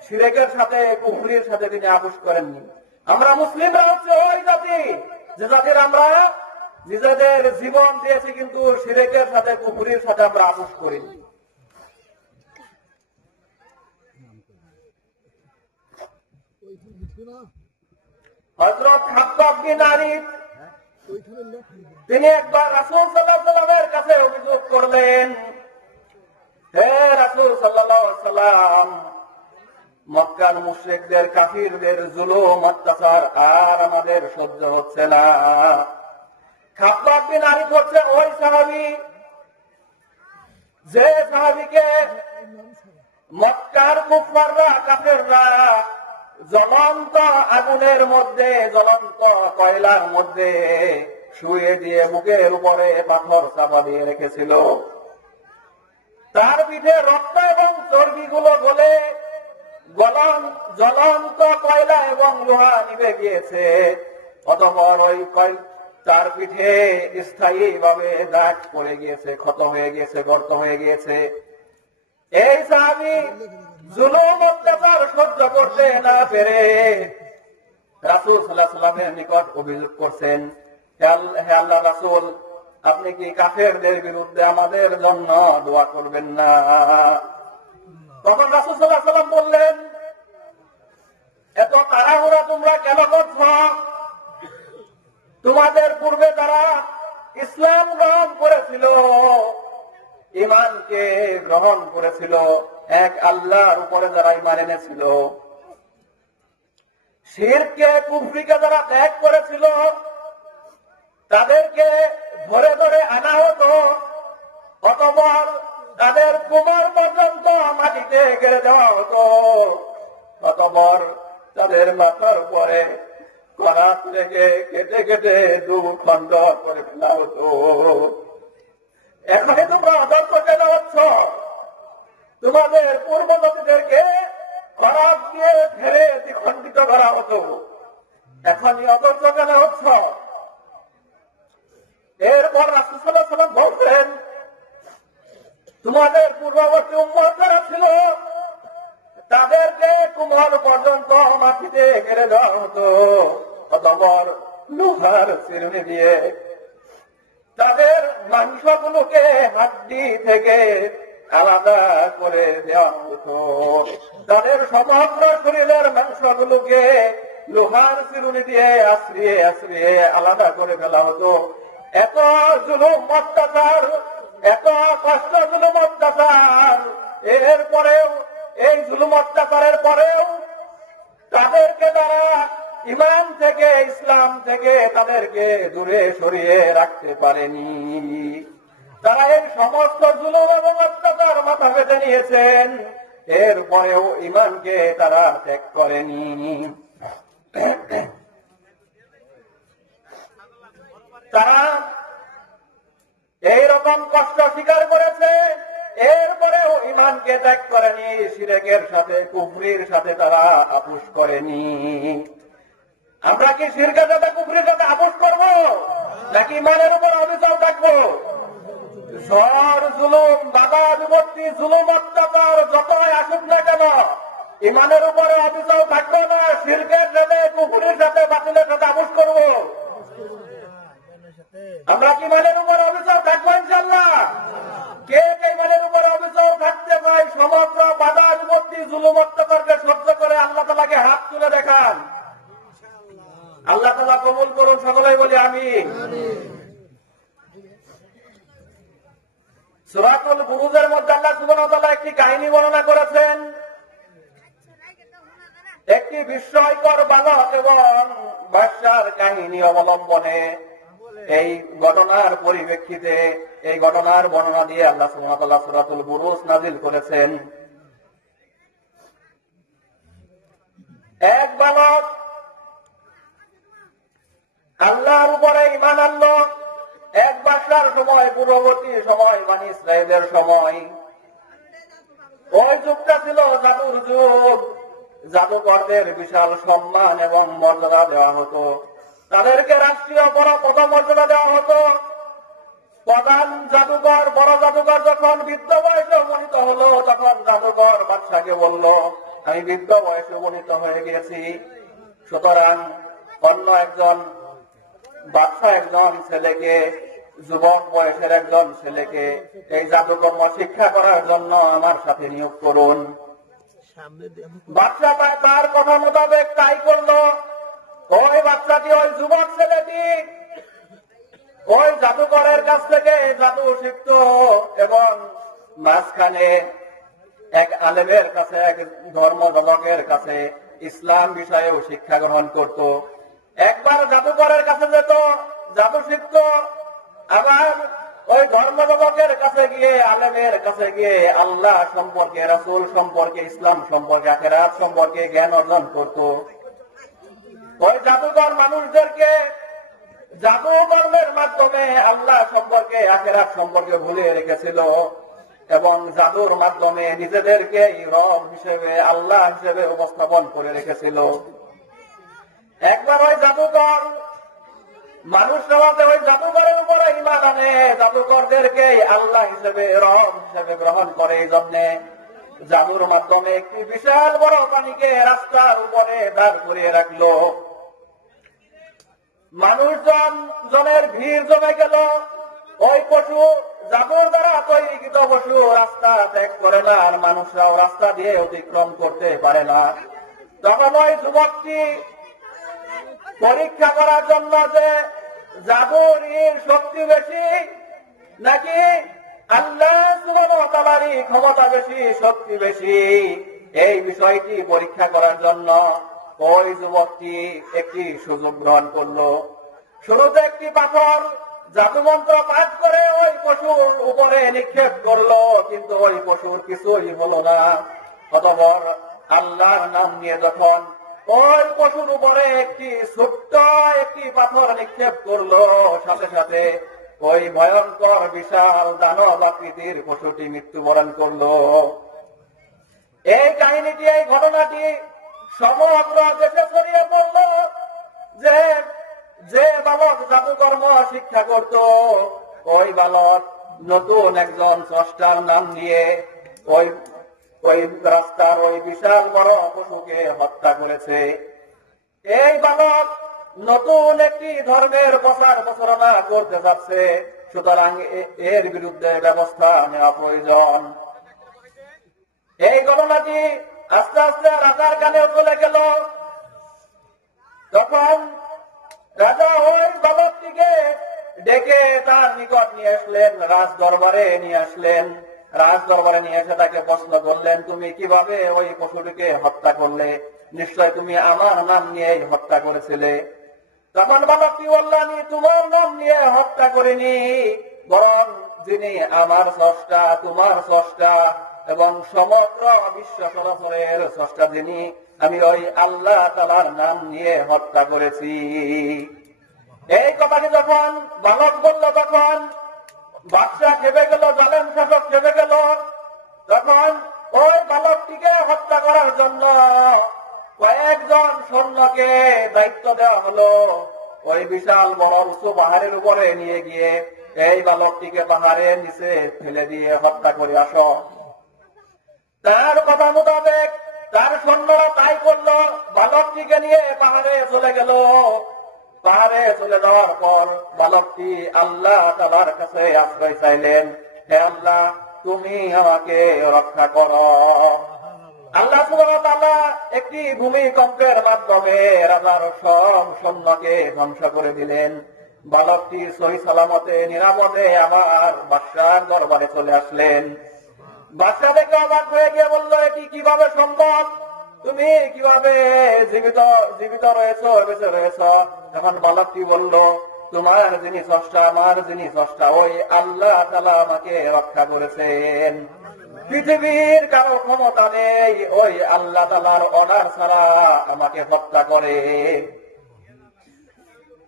শিরকের সাথে কুফরির সাথে তিনি আপোষ করেননি। আমরা মুসলিমরা হচ্ছে ওই জাতি যে জাতির আমরা নিজেদের জীবন দিয়েছি, কিন্তু শিরকের সাথে কুফরির সাথে আমরা আপোষ করিনি। হযরত খাব্বাব বিন আরিফ তিনি একবার রাসূল সাল্লাল্লাহু আলাইহি ওয়াসাল্লামের কাছে অভিযোগ করলেন, হে রাসূল সাল্লাল্লাহু আলাইহি ওয়াসাল্লাম, মক্কার মুশরিকদের, কাফিরদের জুলুম অত্যাচার আর আমাদের সহ্য হচ্ছে না। খাব্বাব বিন আরিফ হচ্ছে ওই সাহাবী যে সাহাবীকে মক্কার কুফাররা, কাফেররা জ্বলন্ত আগুনের মধ্যে, জ্বলন্ত কয়লার মধ্যে শুয়ে দিয়ে বুকের উপরে পাথর চাপা দিয়ে রেখেছিল। তার পিঠে রক্ত এবং চর্বিগুলো গলে জ্বলন্ত কয়লা এবং লোহা নিভে গিয়েছে। অতঃপর ওই তার পিঠে স্থায়ীভাবে দাগ পড়ে গিয়েছে, ক্ষত হয়ে গিয়েছে, গর্ত হয়ে গিয়েছে। এই সাহাবী জুলুম অত্যাচার সহ্য করতে না পেরে রাসূল সাল্লাল্লাহু আলাইহি ওয়াসাল্লামের নিকট অভিযোগ করছেন, হে আল্লাহ রাসূল, আপনি কি কাফেরদের বিরুদ্ধে আমাদের জন্য দোয়া করবেন না? তখন রাসূল সাল্লাল্লাহু আলাইহি ওয়াসাল্লাম বললেন, এত তাড়াহুড়া তোমরা কেন করছ? তোমাদের পূর্বে যারা ইসলাম গ্রহণ করেছিল, ঈমানকে গ্রহণ করেছিল, এক আল্লাহর উপরে যারা ঈমান এনেছিল, শিরকে কুফরিকে যারা ত্যাগ করেছিল তাদেরকে ধরে ধরে আনা হতো, অতঃপর তাদের কোমর পর্যন্ত মাটিতে গেড়ে দেওয়া হতো, অতঃপর তাদের মাথার উপরে করাত থেকে কেটে কেটে দু খণ্ড করে ফেলা হতো। এখানে তোমরা আদর্শ কেন হচ্ছ? তোমাদের পূর্ববর্তীদেরকে করাত দিয়ে ফেলে দ্বিখণ্ডিত করা হতো, এখনই আদর্শ কেন হচ্ছ? এরপর রাসূল সাল্লাল্লাহু আলাইহি ওয়াসাল্লাম বলছেন, তোমাদের পূর্ববর্তী উম্মত যারা ছিল তাদেরকে কোমর পর্যন্ত মাটিতে গেড়ে দেওয়া হতো, অতঃপর লোহার চিরুনি দিয়ে তাদের মাংসগুলোকে হাড্ডি থেকে আলাদা করে দেওয়া হতো। তাদের সমগ্র শরীরের মাংসগুলোকে লোহার চিরুনি দিয়ে আশ্রিয়ে আশ্রিয়ে আলাদা করে ফেলা হতো। এত জুলুম অত্যাচার, এত কষ্ট জুলুম অত্যাচার, এরপরেও এই জুলুম অত্যাচারের পরেও তাদেরকে তারা ইমান থেকে, ইসলাম থেকে তাদেরকে দূরে সরিয়ে রাখতে পারেনি। তারা এই সমস্ত জুলুম এবং অত্যাচার মাথা পেতে নিয়েছেন, এরপরেও ইমানকে তারা ত্যাগ করেনি। তারা এইরকম কষ্ট স্বীকার করেছে, এরপরেও ইমানকে ত্যাগ করেনি, শিরকের সাথে কুফরির সাথে তারা আপোষ করেনি। আমরা কি শিরকের সাথে কুফরির সাথে আপোষ করব, নাকি ইমানের উপর অবিচল থাকবো? ঝড় জুলুম, বাধা বিপত্তি, জুলুম অত্যাচার যতই আসুক না কেন ইমানের উপরে অবিচল থাকবো না, শিরকের সাথে কুফরির সাথে বাতিলের সাথে আপোষ করব। আমরা কি ইমানের উপর অবিচল থাকবো ইনশাআল্লাহ? কে কে ইমানের উপর অবিচল থাকতে চায়? সমগ্র বাধা বিপত্তি জুলুম অত্যাচারকে সহ্য করে আল্লাহ তাআলাকে হাত তুলে দেখান। আল্লাহ তাআলা কবুল করুন, সকলেই বলি আমিন। সূরাতুল বুরুজের মধ্যে আল্লাহ সুবহানাহু ওয়া তাআলা একটি কাহিনী বর্ণনা করেছেন। একটি বিস্ময়কর বালক এবং বাদশার কাহিনী অবলম্বনে এই ঘটনার পরিপ্রেক্ষিতে, এই ঘটনার বর্ণনা দিয়ে আল্লাহ সুবহানাহু ওয়া তাআলা সূরাতুল বুরুজ নাযিল করেছেন। এক বালক আল্লাহর উপরে ঈমান আনলো। এক বাদশার সময়, পূর্ববর্তী সময়, বনী ইসরাঈলের সময়, ওই যুগটা ছিল জাদুর যুগ। জাদুকরদের বিশাল সম্মান এবং মর্যাদা দেওয়া হতো, তাদেরকে রাষ্ট্রীয় বড় পদমর্যাদা দেওয়া হতো। প্রধান জাদুকর, বড় জাদুকর যখন বৃদ্ধ বয়সে উপনীত হলো, তখন জাদুকর বাদশাকে বলল, আমি বৃদ্ধ বয়সে উপনীত হয়ে গেছি, সুতরাং অন্য একজন বাদশা একজন ছেলেকে, যুবক বয়সের একজন ছেলেকে এই জাদুকর্ম শিক্ষা করার জন্য আমার সাথে নিয়োগ করুন। বাদশা তার কথা মোতাবেক তাই করল। ওই বাচ্চাটি, ওই যুবক ছেলেটি ওই জাদুকরের কাছ থেকে জাদু শিখত এবং মাঝখানে এক আলেমের কাছে, এক ধর্মযাজকের কাছে ইসলাম বিষয়েও শিক্ষা গ্রহণ করত। একবার জাদুকরের কাছে যেত, জাদু শিখত, আবার ওই ধর্মযাজকের কাছে গিয়ে, আলেমের কাছে গিয়ে আল্লাহ সম্পর্কে, রাসূল সম্পর্কে, ইসলাম সম্পর্কে, আখিরাত সম্পর্কে জ্ঞান অর্জন করত। ওই জাদুকর মানুষদেরকে জাদুকর্মের মাধ্যমে আল্লাহ সম্পর্কে, আখিরাত সম্পর্কে ভুলিয়ে রেখেছিল এবং জাদুর মাধ্যমে নিজেদেরকে রব হিসেবে, আল্লাহ হিসেবে উপস্থাপন করে রেখেছিল। একবার ওই জাদুকর মানুষ সমাজে ওই জাদুকরের উপরে ঈমান আনে, জাদুকরদেরকে আল্লাহ হিসেবে, রব হিসেবে গ্রহণ করে। এই জন্য জাদুর মাধ্যমে একটি বিশাল বড় প্রাণীকে রাস্তার উপরে দাঁড় করিয়ে রাখলো। মানুষজনের ভিড় জমে গেল। ওই পশু, জাদুর দ্বারা তৈরিকৃত পশু রাস্তা ত্যাগ করে না, আর মানুষরাও রাস্তা দিয়ে অতিক্রম করতে পারে না। তখন ওই যুবকটি পরীক্ষা করার জন্য যে জাদুর শক্তি বেশি নাকি আল্লাহ সুবহানাহু ওয়া তাআলারই ক্ষমতা বেশি, শক্তি বেশি, এই বিষয়টি পরীক্ষা করার জন্য ওই যুবকটি একটি সুযোগ গ্রহণ করলো। শুরুতে একটি পাথর জাদুমন্ত্র পাঠ করে ওই পশুর উপরে নিক্ষেপ করলো, কিন্তু ওই পশুর কিছুই হলো না। অতঃপর আল্লাহর নাম নিয়ে যখন ওই পশুর উপরে একটি ছোট্ট একটি পাথর নিক্ষেপ করলো, সাথে সাথে ওই ভয়ঙ্কর বিশাল দানব আকৃতির পশুটি মৃত্যুবরণ করলো। এই কাহিনীটি, এই ঘটনাটি সমগ্র দেশে ছড়িয়ে পড়ল যে যে বালক জাদুকর্ম শিক্ষা করত, ওই বালক নতুন একজন স্রষ্টার নাম নিয়ে ওই রাস্তার ওই বিশাল বড় পশুকে হত্যা করেছে। এই বালক নতুন একটি ধর্মের প্রচার প্রচারণা করতে যাচ্ছে, সুতরাং এর বিরুদ্ধে ব্যবস্থা নেওয়া প্রয়োজন। এই ঘটনাটি আস্তে আস্তে রাজার কানে চলে গেল। তখন রাজা ওই বালকটিকে ডেকে তার নিকট নিয়ে আসলেন, রাজ দরবারে নিয়ে আসলেন। রাজ দরবারে নিয়ে এসে তাকে প্রশ্ন করলেন, তুমি কিভাবে ওই পশুটিকে হত্যা করলে? নিশ্চয় তুমি আমার নাম নিয়ে হত্যা করেছিলে। তখন বালকটি বলল, আমি তোমার নাম নিয়ে হত্যা করিনি, বরং যিনি আমার স্রষ্টা, তোমার স্রষ্টা এবং সমগ্র বিশ্ব চরাচরের স্রষ্টা যিনি, আমি ওই আল্লাহ তাআলার নাম নিয়ে হত্যা করেছি। এই কথাটি যখন বালক বলল, তখন বাদশা খেপে গেল, জালেম শাসক খেপে গেল। তখন ওই বালকটিকে হত্যা করার জন্য কয়েকজন সৈন্যকে দায়িত্ব দেওয়া হলো। ওই বিশাল বড় উঁচু পাহাড়ের উপরে নিয়ে গিয়ে এই বালকটিকে পাহাড়ের নিচে ফেলে দিয়ে হত্যা করে আসো। তার কথা মোতাবেক তার সৈন্যরা তাই করল, বালকটিকে নিয়ে পাহাড়ে চলে গেল। পাহাড়ে চলে যাওয়ার পর বালকটি আল্লাহ তাআলার কাছে আশ্রয় চাইলেন, হে আল্লাহ, তুমি আমাকে রক্ষা করো। আল্লাহ সুবহানাহু ওয়া তাআলা একটি ভূমিকম্পের মাধ্যমে রাজার সব সৈন্যকে ধ্বংস করে দিলেন। বালকটি সহি সালামতে নিরাপদে আবার বাদশার দরবারে চলে আসলেন। বাদশা দেখে অবাক হয়ে গিয়ে বলল, এটি কিভাবে সম্ভব? তুমি কিভাবে জীবিত রয়েছো, বেঁচে রয়েছ? তখন বালকটি বলল, তোমার যিনি স্রষ্টা, আমার যিনি স্রষ্টা, ওই আল্লাহ তাআলা আমাকে রক্ষা করেছেন। পৃথিবীর কারো ক্ষমতা নেই ওই আল্লাহ তাআলার অর্ডার ছাড়া আমাকে হত্যা করে।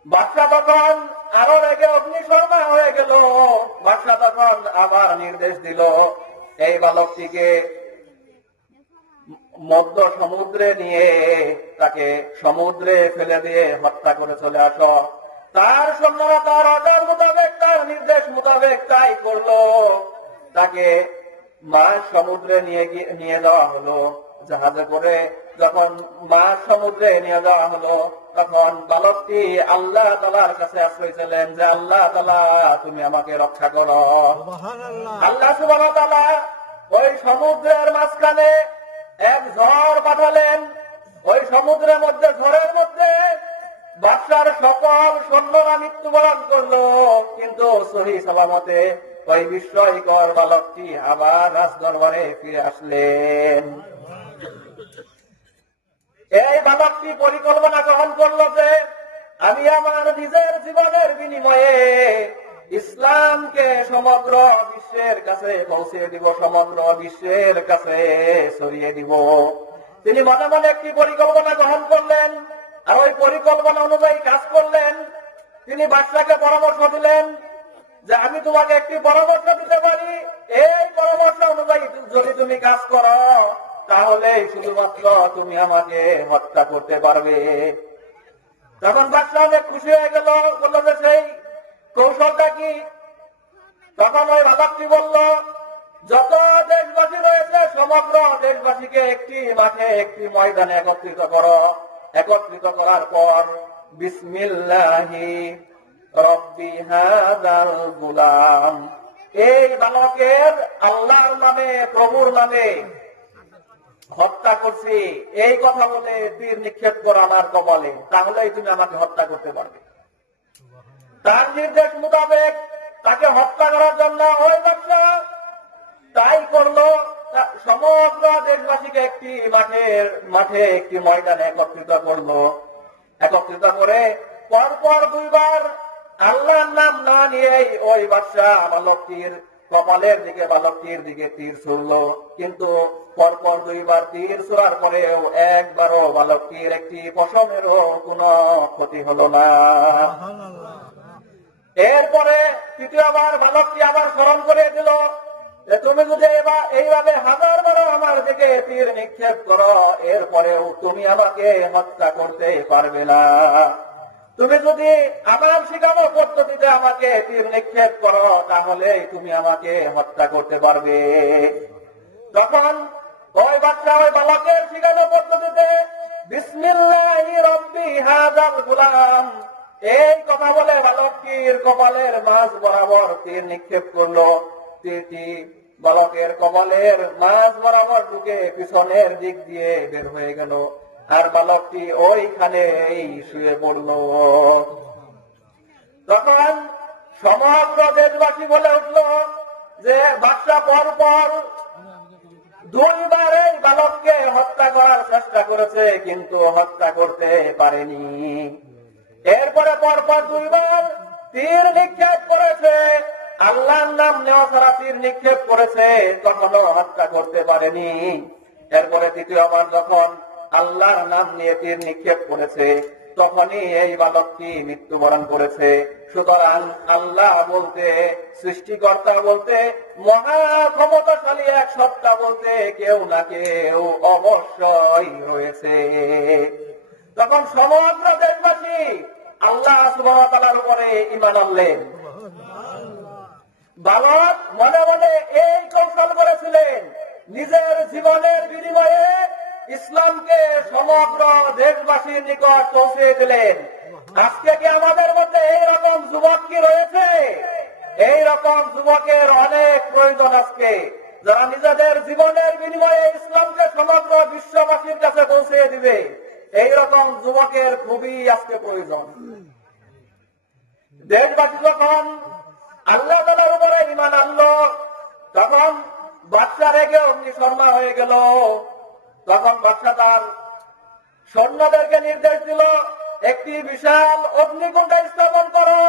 বাদশা তখন আরো রেগে অগ্নিশর্মা হয়ে গেল। বাদশা তখন আবার নির্দেশ দিল, এই বালকটিকে মধ্য সমুদ্রে নিয়ে তাকে সমুদ্রে ফেলে দিয়ে হত্যা করে চলে আসো। তার সৈন্যরা তার অর্ডার মোতাবেক, তার নির্দেশ মোতাবেক তাই করলো। তাকে মাঝ সমুদ্রে নিয়ে যাওয়া হলো জাহাজে করে। যখন মাঝ সমুদ্রে নিয়ে যাওয়া হলো, তখন বালকটি আল্লাহ তাআলার কাছে আশ্রয় ছিলেন যে, আল্লাহ তাআলা, তুমি আমাকে রক্ষা করো। আল্লাহ সুবহানাহু ওয়া তাআলা ওই সমুদ্রের মাঝখানে এক ঝড় পাঠালেন। ওই সমুদ্রের মধ্যে, ঝড়ের মধ্যে বাদশার সকল সৈন্যরা মৃত্যুবরণ করলো, কিন্তু সহি সালামতে ওই বিস্ময়কর বালকটি আবার রাজ দরবারে ফিরে আসলেন। এই বালকটি পরিকল্পনা গ্রহণ করল যে, আমি আমার নিজের জীবনের বিনিময়ে ইসলামকে সমগ্র বিশ্বের কাছে পৌঁছে দিব, সমগ্র বিশ্বের কাছে ছড়িয়ে দিব। তিনি মনে মনে একটি পরিকল্পনা গ্রহণ করলেন, আর ওই পরিকল্পনা অনুযায়ী কাজ করলেন। তিনি বাদশাকে পরামর্শ দিলেন যে, আমি তোমাকে একটি পরামর্শ দিতে পারি, এই পরামর্শ অনুযায়ী যদি তুমি কাজ করো, তাহলে শুধুমাত্র তুমি আমাকে হত্যা করতে পারবে। তখন বাদশা অনেক খুশি হয়ে গেল, বলল যে সেই কৌশলটা কি? তখন ওই বালকটি বলল, যত দেশবাসী রয়েছে সমগ্র দেশবাসীকে একটি মাঠে, একটি ময়দানে একত্রিত করো। একত্রিত করার পর বিসমিল্লাহি রব্বি হাযাল গুলাম, এই বালকের আল্লাহর নামে, প্রভুর নামে হত্যা করছি, এই কথা বলে তীর নিক্ষেপ করো আমার কপালে, তাহলেই তুমি আমাকে হত্যা করতে পারবে। তার নির্দেশ মোতাবেক তাকে হত্যা করার জন্য ওই বাদশা তাই করলো। সমগ্র দেশবাসীকে একটি মাঠে একটি ময়দানে একত্রিত করে পরপর দুইবার আল্লাহর নাম না নিয়েই ওই বাদশা বালকটির কপালের দিকে বালকটির দিকে তীর ছুড়ল। কিন্তু পরপর দুইবার তীর ছোড়ার পরেও একবারও বালকটির একটি পশমেরও কোনো ক্ষতি হল না। এরপরে তৃতীয়বার বালকটি আবার স্মরণ করে দিল যে তুমি যদি এইভাবে 1000 বার আমার দিকে তীর নিক্ষেপ করো, এরপরেও তুমি আমাকে হত্যা করতে পারবে না। তুমি যদি আমার শিখানো পদ্ধতিতে আমাকে তীর নিক্ষেপ করো, তাহলে তুমি আমাকে হত্যা করতে পারবে। তখন ওই বাচ্চা ওই বালকের শিখানো পদ্ধতিতে বিসমিল্লাহি রব্বি হাযাল গুলাম এই কথা বলে বালকটির কপালের মাঝ বরাবর তীর নিক্ষেপ করলো। তীরটি বালকের কপালের মাঝ বরাবর ঢুকে পিছনের দিক দিয়ে বের হয়ে গেল, আর বালকটি ওইখানেই শুয়ে পড়ল। তখন সমগ্র দেশবাসী বলে উঠল যে বাদশা পরপর দুইবার এই বালককে হত্যা করার চেষ্টা করেছে, কিন্তু হত্যা করতে পারেনি। এরপরে পরপর দুইবার তীর নিক্ষেপ করেছে, আল্লাহর নাম নেওয়া ছাড়া তীর নিক্ষেপ করেছে, তখনও হত্যা করতে পারেনি। এরপরে তৃতীয়বার যখন আল্লাহর নাম নিয়ে তীর নিক্ষেপ করেছে, তখনই এই বালকটি মৃত্যুবরণ করেছে। সুতরাং আল্লাহ বলতে, সৃষ্টিকর্তা বলতে, মহা ক্ষমতাশালী এক সত্তা বলতে কেউ না কেউ অবশ্যই রয়েছে। তখন সমগ্র দেশবাসী আল্লাহ সুবহানাহু ওয়া তাআলার উপরে ঈমান আনলেন। বালক মনে মনে এই কৌশল করেছিলেন, নিজের জীবনের বিনিময়ে ইসলামকে সমগ্র দেশবাসীর নিকট পৌঁছে দিলেন। আজকে কি আমাদের মধ্যে এইরকম যুবক কি রয়েছে? এইরকম যুবকের অনেক প্রয়োজন আজকে, যারা নিজেদের জীবনের বিনিময়ে ইসলামকে সমগ্র বিশ্ববাসীর কাছে পৌঁছে দিবে। এইরকম যুবকের খুবই আজকে প্রয়োজন। দেশবাসী যখন আল্লাহ তাআলার উপরে ঈমান আনলো, তখন বাদশা রেগে অগ্নিশর্মা হয়ে গেল। তখন বাদশা তার সৈন্যদেরকে নির্দেশ দিল, একটি বিশাল অগ্নিকুণ্ড স্থাপন করো।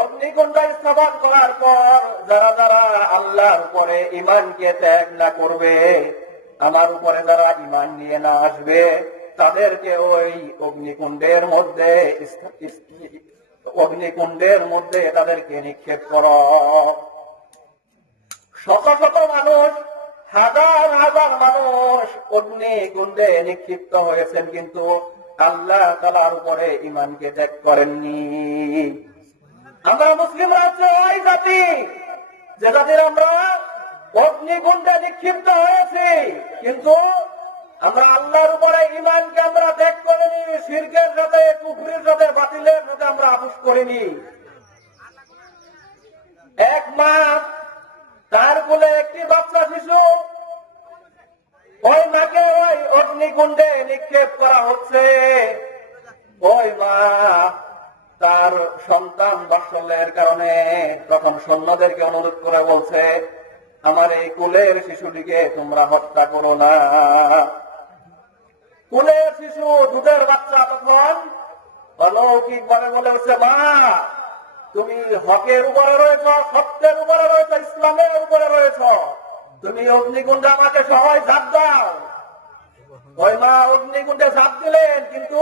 অগ্নিকুণ্ড স্থাপন করার পর যারা যারা আল্লাহর উপরে ঈমানকে ত্যাগ না করবে, আমার উপরে যারা ঈমান নিয়ে না আসবে, তাদেরকে ওই অগ্নিকুণ্ডের মধ্যে তাদেরকে নিক্ষেপ করো। শত শত মানুষ, হাজার হাজার মানুষ অগ্নিকুণ্ডে নিক্ষিপ্ত হয়েছেন, কিন্তু আল্লাহ তাআলার উপরে ঈমানকে ত্যাগ করেননি। আমরা মুসলিমরা হচ্ছে ওই জাতি, যে জাতির আমরা অগ্নিকুণ্ডে নিক্ষিপ্ত হয়েছি, কিন্তু আমরা আল্লাহর উপরে ঈমানকে আমরা ত্যাগ করিনি। শিরকের সাথে, কুফরির সাথে, বাতিলের সাথে আমরা আপোষ করিনি। এক মা, তার কোলে একটি বাচ্চা শিশু, ওই মাকে ওই অগ্নিকুণ্ডে নিক্ষেপ করা হচ্ছে। ওই মা তার সন্তান বাৎসল্যের কারণে তখন সৈন্যদেরকে অনুরোধ করে বলছে, আমার এই কোলের শিশুটিকে তোমরা হত্যা করো না। কোলের শিশু, দুধের বাচ্চা তখন অলৌকিক ভাবে বলে উঠছে, মা তুমি হকের উপরে রয়েছ, সত্যের উপরে রয়েছ, ইসলামের উপরে রয়েছ, তুমি অগ্নিকুণ্ডে আমাকে সবাই ঝাঁপ দাও। ওই মা অগ্নিকুণ্ডে ঝাঁপ দিলেন, কিন্তু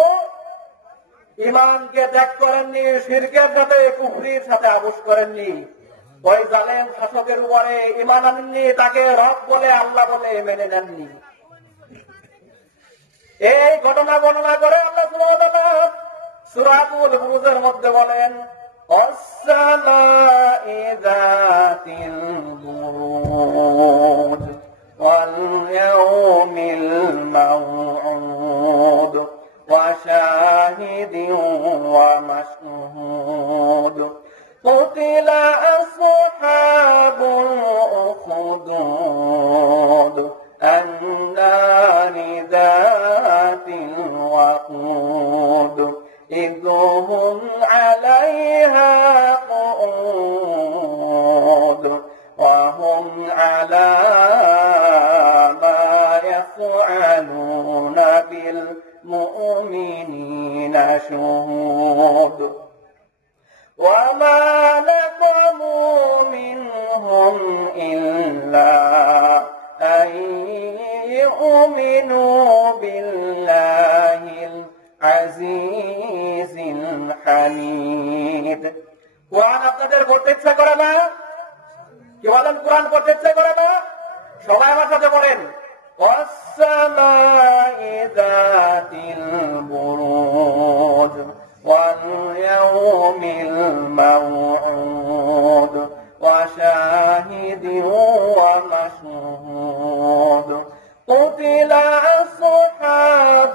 ঈমানকে ত্যাগ করেননি, শিরকের সাথে, কুফরির সাথে আপোষ করেননি। ওই জালেম শাসকের উপরে ঈমান আনেননি, তাকে রব বলে, আল্লাহ বলে মেনে নেননি। এই ঘটনা বর্ণনা করে আল্লাহ সুবহানাহু ওয়া তাআলা সূরাতুল বুরুজের মধ্যে বলেন, আস-সামা'i যাতিল বুরুজ ওয়াল ইয়াউমিল মাউউদ ওয়া শাহিদিন ওয়া মাশহুদ কুতিলা আসহাবুল উখদুদ আন-নারি যাতিল ওয়াকুদ إذ هم عليها قعود وهم على إلا أن يؤمنوا بالله العزيز الحميد। কোরআন আপনাদের পড়তে ইচ্ছা করে না? কি বলেন, কোরআন পড়তে ইচ্ছা করে না? সবাই আমার সাথে পড়েন, والسماء ذات البروج واليوم الموعود وشاهد ومشهود قتل أصحاب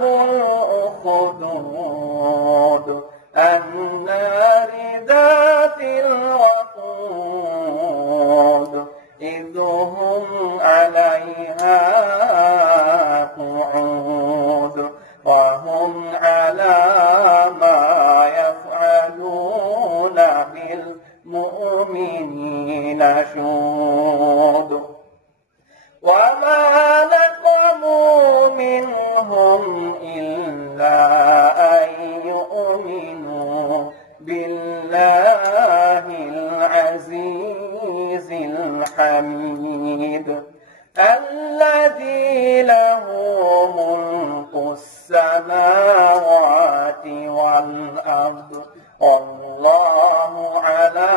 الأخدود النار ذات الوقود إذ هم عليها قعود وهم على ما يفعلون بالمؤمنين شهود وما نقموا منهم إلا أن يؤمنوا بالله العزيز الحميد الذي له ملك السماوات والأرض والله على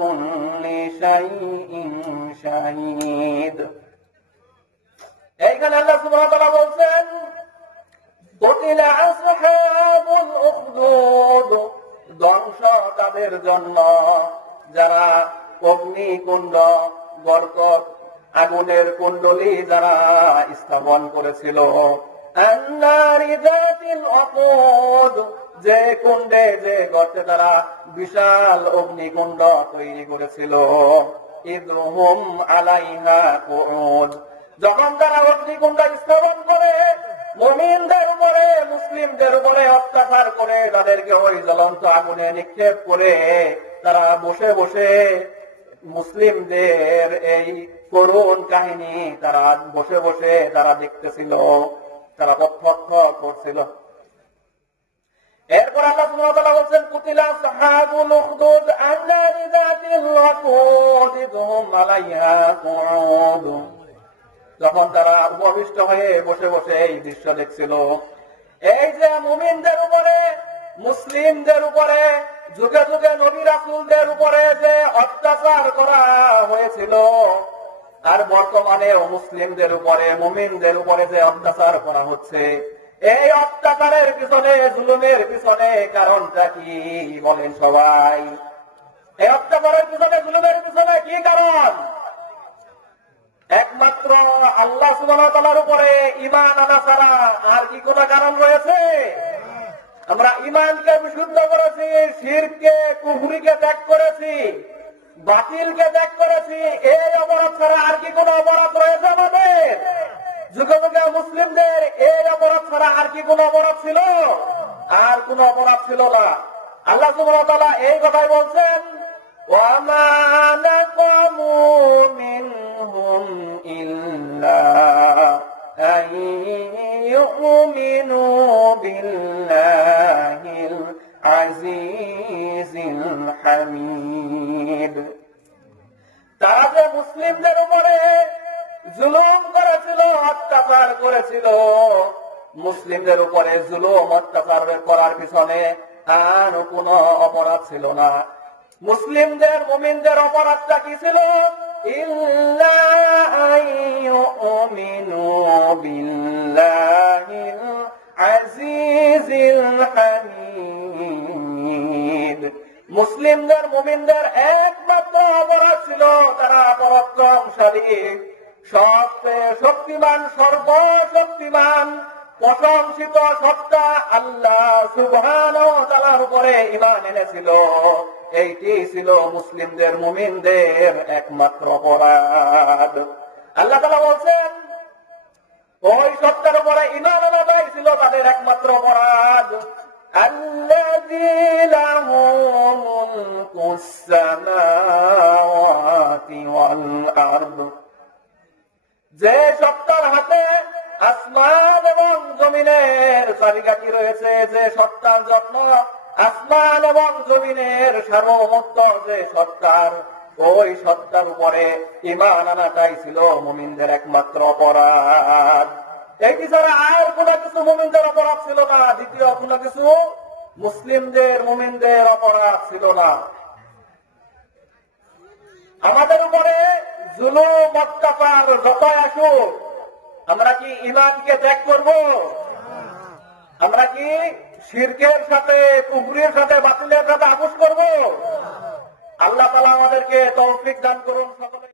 كل شيء شهيد। এইখানে আল্লাহ সুবহানাহু ওয়া তাআলা বলছেন, قتل أصحاب الأخدود, ধ্বংস তাদের জন্য যারা অগ্নিকুণ্ড গর্ত আগুনের কুণ্ডলী যারা স্থাপন করেছিল, আন-নারি যাতিল ওয়াকুদ, যে কুণ্ডে যে গর্তে তারা বিশাল অগ্নিকুণ্ড তৈরি করেছিল, ইদহুম আলাইহা কুউদ, যখন তারা অগ্নিকুণ্ড স্থাপন করে মুমিনদের উপরে মুসলিমদের উপরে অত্যাচার করে তাদেরকে ওই জ্বলন্ত আগুনে নিক্ষেপ করে তারা বসে বসে মুসলিমদের এই করুণ কাহিনী তারা বসে বসে তারা দেখতেছিল, তারা প্রত্যক্ষ করছিল। এরপর আল্লাহ সুবহানাহু ওয়া তাআলা বলেন, কুতিলা আসহাবুল উখদুদ আন-নারি যাতিল ওয়াকুদ ইদহুম আলাইহা কুউদ, যখন তারা উপবিষ্ট হয়ে বসে বসে এই দৃশ্য দেখছিল, এই যে মুমিনদের উপরে মুসলিমদের উপরে যুগে যুগে নবী রাসূলদের উপরে যে অত্যাচার করা হয়েছিল, আর বর্তমানেও মুসলিমদের উপরে মুমিনদের উপরে যে অত্যাচার করা হচ্ছে, এই অত্যাচারের পিছনে জুলুমের পিছনে কারণটা কি বলেন সবাই? এই অত্যাচারের পিছনে জুলুমের পিছনে কি কারণ? একমাত্র আল্লাহ সুবহানাহু ওয়া তাআলার উপরে ঈমান আনা ছাড়া আর কি কোনো কারণ রয়েছে? আমরা ঈমানকে বিশুদ্ধ করেছি, শিরকে কুফরিকে ত্যাগ করেছি, বাতিলকে ত্যাগ করেছি, এই অপরাধ ছাড়া আর কি কোনো অপরাধ রয়েছে আমাদের? যুগে যুগে মুসলিমদের এই অপরাধ ছাড়া আর কি কোনো অপরাধ ছিল? আর কোনো অপরাধ ছিল না। আল্লাহ সুবহানাহু ওয়া তাআলা এই কথাই বলছেন, وَمَا نَقَمُوا مِنْهُمْ إِلَّا أَنْ يُؤْمِنُوا بِاللَّهِ الْعَزِيزِ الْحَمِيدِ, তারা যে মুসলিমদের উপরে জুলুম করেছিল, অত্যাচার করেছিল, মুসলিমদের উপরে জুলুম অত্যাচার করার পিছনে আর কোনো অপরাধ ছিল না। মুসলিমদের মুমিনদের অপরাধটা কি ছিল? ইল্লা আইয়ুমিনু বিল্লাহিল আজিজিল হামিদ, মুসলিমদের মুমিনদের একমাত্র অপরাধ ছিল তারা পরাক্রমশালী সবচেয়ে শক্তিমান সর্বশক্তিমান প্রশংসিত সত্তা আল্লাহ সুবহানাহু ওয়া তাআলার উপরে ঈমান এনেছিল। এইটি ছিল মুসলিমদের মুমিনদের একমাত্র অপরাধ। আল্লাহ তাআলা বলছেন, ওই সত্তার উপরে ঈমান আনাটাই ছিল তাদের একমাত্র অপরাধ। আল্লাযী লাহু মুলকুস সামাওয়াতি ওয়াল আরদ, যে সত্তার হাতে আসমান এবং জমিনের চাবিকাঠি রয়েছে, যে সত্তার যত্ন আসমান এবং জমিনের সার্বভৌমত্ব যে সত্তার, ওই সত্তার উপরে ঈমান আনাটাই ছিল মুমিনদের একমাত্র অপরাধ। এটি ছাড়া আর কোন কিছু মুমিনদের অপরাধ ছিল না, দ্বিতীয় কোন কিছু মুসলিমদের মুমিনদের অপরাধ ছিল না। আমাদের উপরে জুলুম অত্যাচার যতই আসুক, আমরা কি ঈমানকে ত্যাগ করব? আমরা কি শিরকের সাথে, কুফরির সাথে, বাতিলের সাথে আপোষ করব? আল্লাহ তাআলা আমাদেরকে তৌফিক দান করুন সকলে।